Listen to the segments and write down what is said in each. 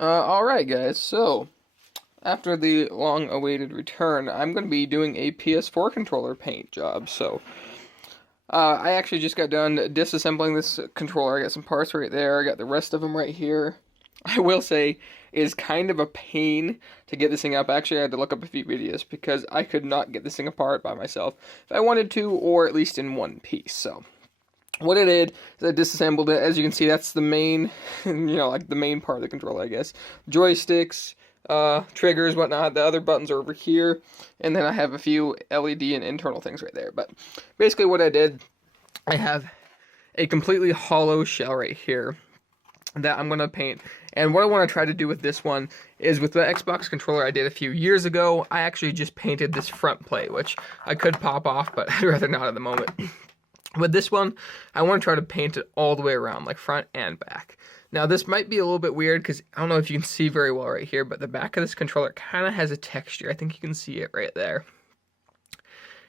Alright guys, so after the long-awaited return, I'm going to be doing a PS4 controller paint job. I actually just got done disassembling this controller. I got some parts right there, I got the rest of them right here. I will say, it is kind of a pain to get this thing up. Actually, I had to look up a few videos because I could not get this thing apart by myself if I wanted to, or at least in one piece. So what I did is I disassembled it. As you can see, that's the main, like the main part of the controller, I guess. Joysticks, triggers, whatnot. The other buttons are over here, and then I have a few LED and internal things right there. But basically what I did, I have a completely hollow shell right here that I'm going to paint. And what I want to try to do with this one is, with the Xbox controller I did a few years ago, I actually just painted this front plate, which I could pop off, but I'd rather not at the moment. With this one, I want to try to paint it all the way around, like front and back. Now, this might be a little bit weird because I don't know if you can see very well right here, but the back of this controller kind of has a texture. I think you can see it right there.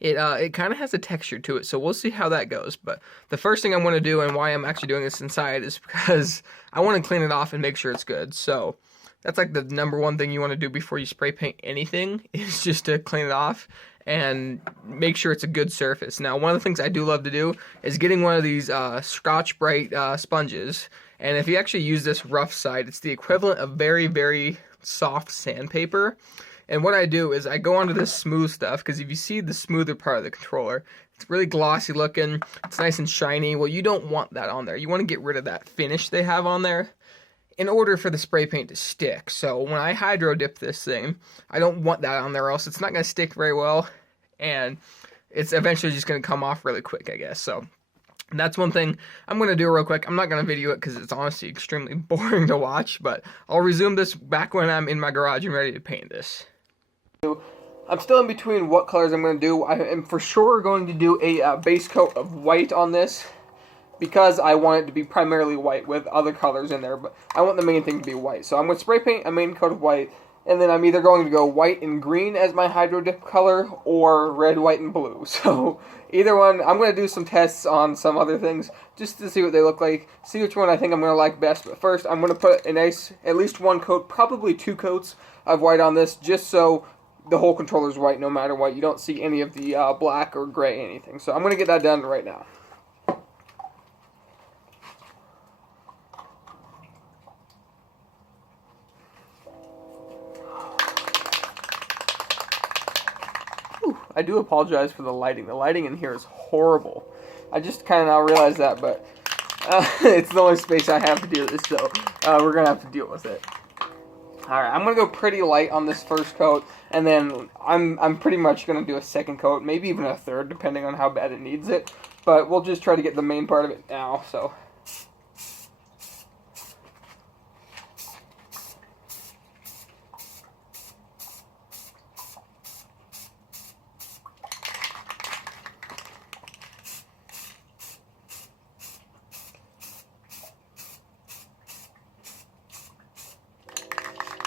It kind of has a texture to it, so we'll see how that goes. But the first thing I want to do, and why I'm actually doing this inside, is because I want to clean it off and make sure it's good. So that's like the number one thing you want to do before you spray paint anything, is just to clean it off and make sure it's a good surface. Now, one of the things I do love to do is getting one of these Scotch-Brite sponges. And if you actually use this rough side, it's the equivalent of very, very soft sandpaper. And what I do is I go onto this smooth stuff, because if you see the smoother part of the controller, it's really glossy looking, it's nice and shiny. Well, you don't want that on there. You want to get rid of that finish they have on there in order for the spray paint to stick. So when I hydro dip this thing, I don't want that on there, or else it's not going to stick very well, and it's eventually just going to come off really quick, I guess. So that's one thing I'm going to do real quick. I'm not going to video it because it's honestly extremely boring to watch, but I'll resume this back when I'm in my garage and ready to paint this. I'm still in between what colors I'm going to do. I am for sure going to do a base coat of white on this, because I want it to be primarily white with other colors in there, but I want the main thing to be white. So I'm going to spray paint a main coat of white, and then I'm either going to go white and green as my hydro dip color, or red, white, and blue. So either one. I'm going to do some tests on some other things just to see what they look like, see which one I think I'm going to like best. But first, I'm going to put a nice, at least one coat, probably 2 coats of white on this, just so the whole controller is white no matter what. You don't see any of the black or gray anything. So I'm going to get that done right now. I do apologize for the lighting. The lighting in here is horrible. I just kind of now realized that, but it's the only space I have to do this, so we're going to have to deal with it. Alright, I'm going to go pretty light on this first coat, and then I'm pretty much going to do a second coat, maybe even a third, depending on how bad it needs it. But we'll just try to get the main part of it now, so.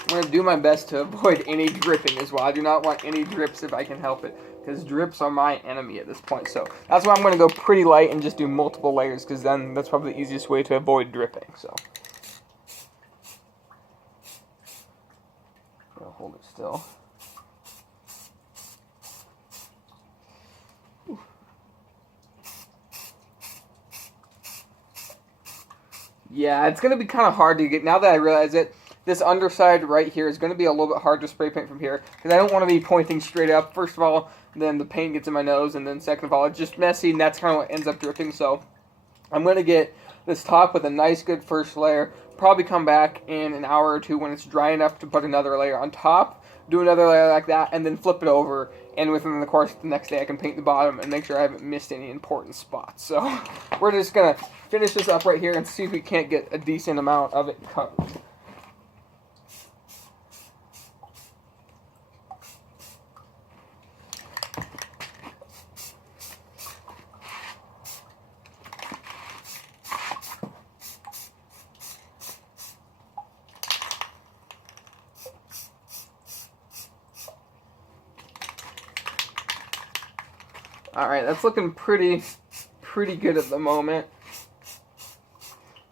I'm going to do my best to avoid any dripping as well. I do not want any drips if I can help it, because drips are my enemy at this point. So that's why I'm going to go pretty light and just do multiple layers, because then that's probably the easiest way to avoid dripping. So I'll hold it still. Yeah, it's going to be kind of hard to get, now that I realize it. This underside right here is going to be a little bit hard to spray paint from here, because I don't want to be pointing straight up, first of all, then the paint gets in my nose, and then second of all, it's just messy, and that's kind of what ends up dripping. So I'm going to get this top with a nice good first layer, probably come back in an hour or two when it's dry enough to put another layer on top, do another layer like that, and then flip it over, and within the course of the next day I can paint the bottom and make sure I haven't missed any important spots. So we're just going to finish this up right here and see if we can't get a decent amount of it covered. Alright, that's looking pretty good at the moment.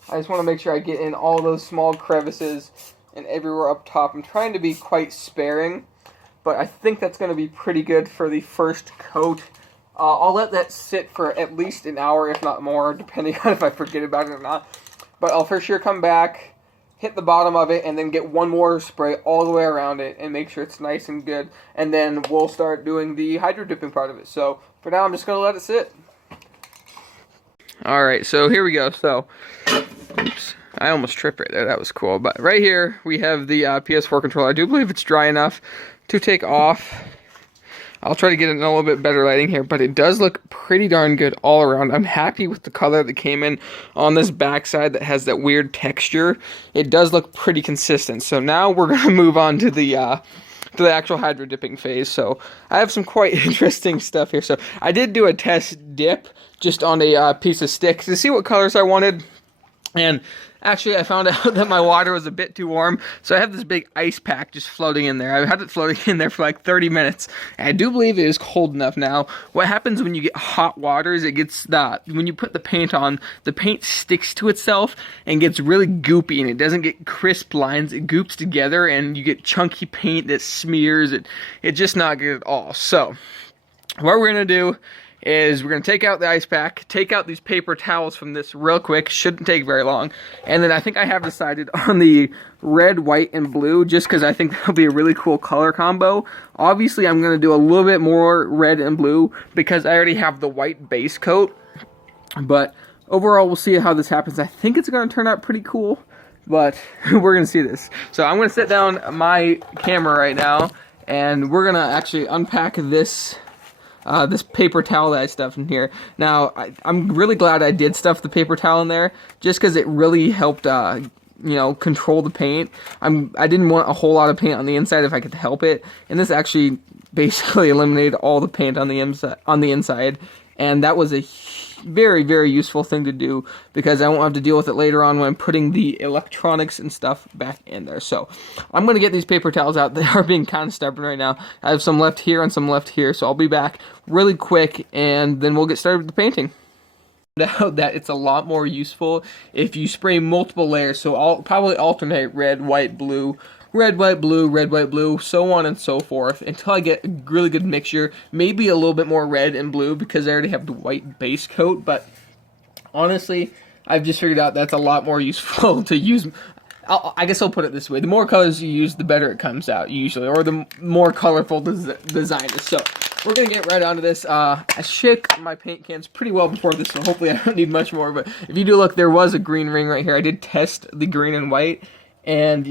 I just want to make sure I get in all those small crevices and everywhere up top. I'm trying to be quite sparing, but I think that's going to be pretty good for the first coat. I'll let that sit for at least an hour, if not more, depending on if I forget about it or not. But I'll for sure come back, hit the bottom of it, and then get one more spray all the way around it and make sure it's nice and good. And then we'll start doing the hydro dipping part of it. So for now, I'm just going to let it sit. Alright, so here we go. So, oops, I almost tripped right there. That was cool. But right here, we have the PS4 controller. I do believe it's dry enough to take off. I'll try to get it in a little bit better lighting here, but it does look pretty darn good all around. I'm happy with the color that came in on this backside that has that weird texture. It does look pretty consistent. So now we're going to move on to the actual hydro dipping phase. So I have some quite interesting stuff here. So I did do a test dip just on a piece of stick to see what colors I wanted. And actually, I found out that my water was a bit too warm, so I have this big ice pack just floating in there. I've had it floating in there for like 30 minutes, and I do believe it is cold enough now. What happens when you get hot water is when you put the paint on, the paint sticks to itself and gets really goopy, and it doesn't get crisp lines. It goops together, and you get chunky paint that smears. It's just not good at all. So what we're going to do is we're going to take out the ice pack, take out these paper towels from this real quick, shouldn't take very long, and then I think I have decided on the red, white, and blue, just because I think that'll be a really cool color combo. Obviously, I'm going to do a little bit more red and blue, because I already have the white base coat, but overall, we'll see how this happens. I think it's going to turn out pretty cool, but we're going to see this. So I'm going to set down my camera right now, and we're going to actually unpack this paper towel that I stuffed in here. Now, I'm really glad I did stuff the paper towel in there, just because it really helped, control the paint. I didn't want a whole lot of paint on the inside if I could help it, and this actually basically eliminated all the paint on the inside, and that was a very, very useful thing to do, because I won't have to deal with it later on when I'm putting the electronics and stuff back in there. So I'm going to get these paper towels out. They are being kind of stubborn right now. I have some left here and some left here, so I'll be back really quick, and then we'll get started with the painting. Out that it's a lot more useful if you spray multiple layers, so I'll probably alternate red, white, blue, red, white, blue, red, white, blue, so on and so forth, until I get a really good mixture. Maybe a little bit more red and blue, because I already have the white base coat, but honestly, I've just figured out that's a lot more useful to use. I guess I'll put it this way: the more colors you use, the better it comes out, usually, or the more colorful the design is. So we're going to get right onto this. I shook my paint cans pretty well before this, so hopefully I don't need much more, but if you do look, there was a green ring right here. I did test the green and white, and,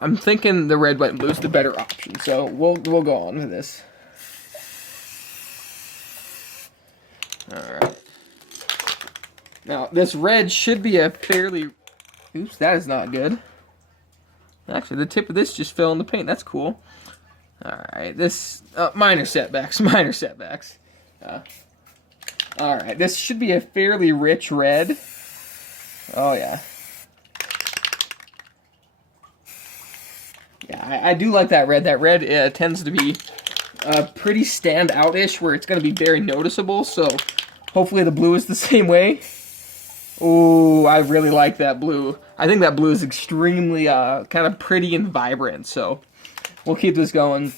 I'm thinking the red, white, and blue is the better option. So we'll go on to this. Alright. Now, this red should be a fairly... Oops, that is not good. Actually, the tip of this just fell in the paint. That's cool. Alright, this... minor setbacks. Alright, this should be a fairly rich red. Oh, yeah. Yeah, I do like that red. That red tends to be pretty stand-out-ish, where it's going to be very noticeable, so hopefully the blue is the same way. Ooh, I really like that blue. I think that blue is extremely kind of pretty and vibrant, so we'll keep this going.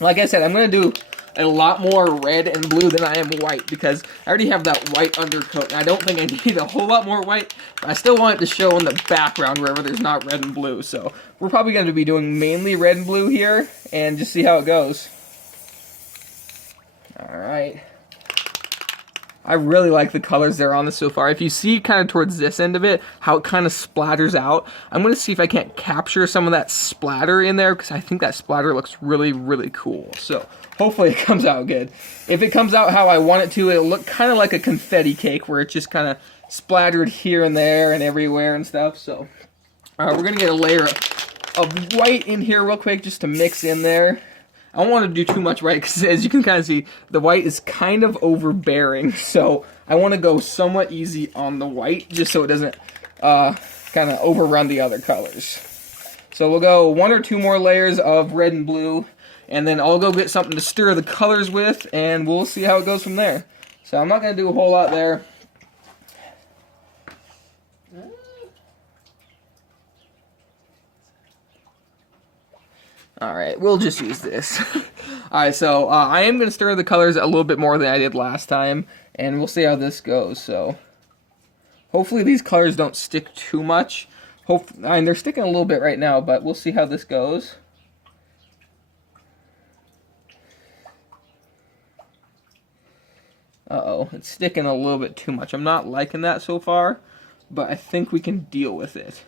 Like I said, I'm going to do a lot more red and blue than I am white, because I already have that white undercoat, and I don't think I need a whole lot more white, but I still want it to show in the background wherever there's not red and blue. So we're probably going to be doing mainly red and blue here, and just see how it goes. Alright. I really like the colors that are on this so far. If you see kind of towards this end of it, how it kind of splatters out, I'm going to see if I can't capture some of that splatter in there, because I think that splatter looks really, really cool. So hopefully it comes out good. If it comes out how I want it to, it'll look kind of like a confetti cake, where it's just kind of splattered here and there and everywhere and stuff. So we're going to get a layer of white in here real quick, just to mix in there. I don't want to do too much white, because as you can kind of see, the white is kind of overbearing, so I want to go somewhat easy on the white, just so it doesn't kind of overrun the other colors. So we'll go 1 or 2 more layers of red and blue, and then I'll go get something to stir the colors with, and we'll see how it goes from there. So I'm not going to do a whole lot there. Alright, we'll just use this. Alright, so I am going to stir the colors a little bit more than I did last time, and we'll see how this goes. So hopefully these colors don't stick too much. I mean, they're sticking a little bit right now, but we'll see how this goes. Uh-oh, it's sticking a little bit too much. I'm not liking that so far, but I think we can deal with it.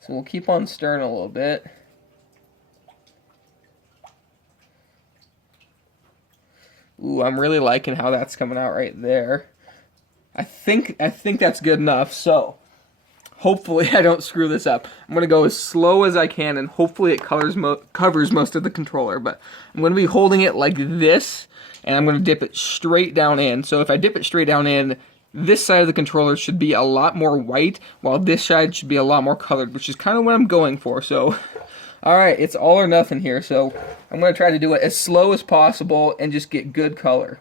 So we'll keep on stirring a little bit. Ooh, I'm really liking how that's coming out right there. I think that's good enough, so hopefully I don't screw this up. I'm going to go as slow as I can, and hopefully it covers most of the controller, but I'm going to be holding it like this, and I'm going to dip it straight down in. So if I dip it straight down in, this side of the controller should be a lot more white, while this side should be a lot more colored, which is kind of what I'm going for. So, alright, it's all or nothing here, so I'm going to try to do it as slow as possible and just get good color.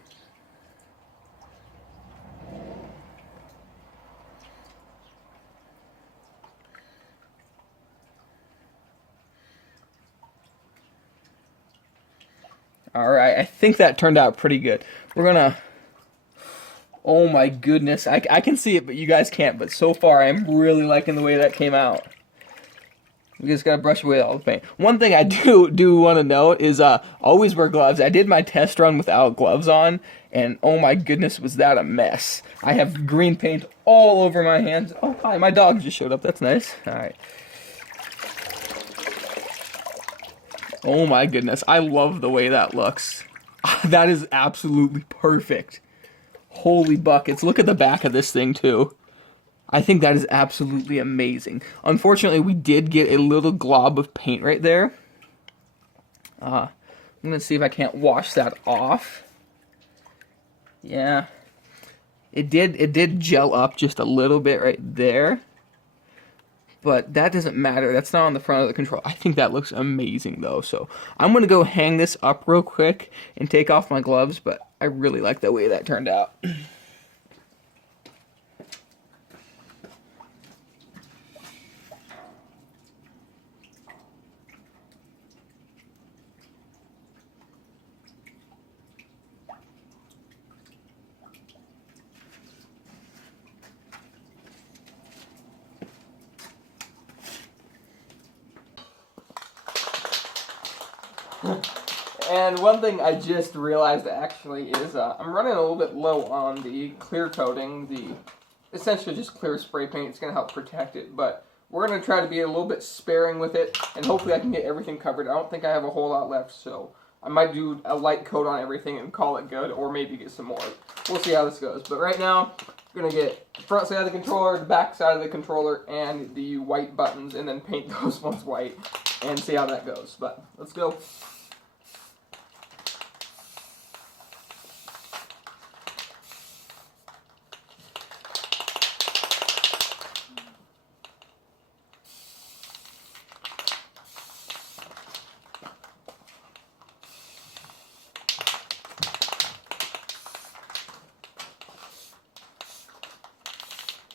Alright, I think that turned out pretty good. We're gonna... Oh my goodness, I can see it, but you guys can't. But so far, I'm really liking the way that came out. We just gotta brush away all the paint. One thing I do want to note is always wear gloves. I did my test run without gloves on, and oh my goodness, was that a mess. I have green paint all over my hands. Oh, hi, my dog just showed up. That's nice. Alright. Oh my goodness, I love the way that looks. That is absolutely perfect. Holy buckets, look at the back of this thing too. I think that is absolutely amazing. Unfortunately, we did get a little glob of paint right there. I'm going to see if I can't wash that off. Yeah. It did gel up just a little bit right there. But that doesn't matter. That's not on the front of the controller. I think that looks amazing, though. So I'm going to go hang this up real quick and take off my gloves. But I really like the way that turned out. And one thing I just realized actually is I'm running a little bit low on the clear coating, the essentially just clear spray paint. It's going to help protect it, but we're going to try to be a little bit sparing with it, and hopefully I can get everything covered. I don't think I have a whole lot left, so I might do a light coat on everything and call it good, or maybe get some more. We'll see how this goes. But right now, I'm going to get the front side of the controller, the back side of the controller, and the white buttons, and then paint those ones white, and see how that goes. But let's go.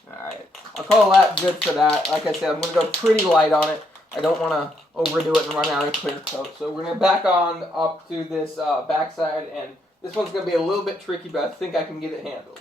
Alright, I'll call that good for that. Like I said, I'm going to go pretty light on it. I don't want to overdo it and run out of clear coat. So we're going to back on up to this backside, and this one's going to be a little bit tricky, but I think I can get it handled.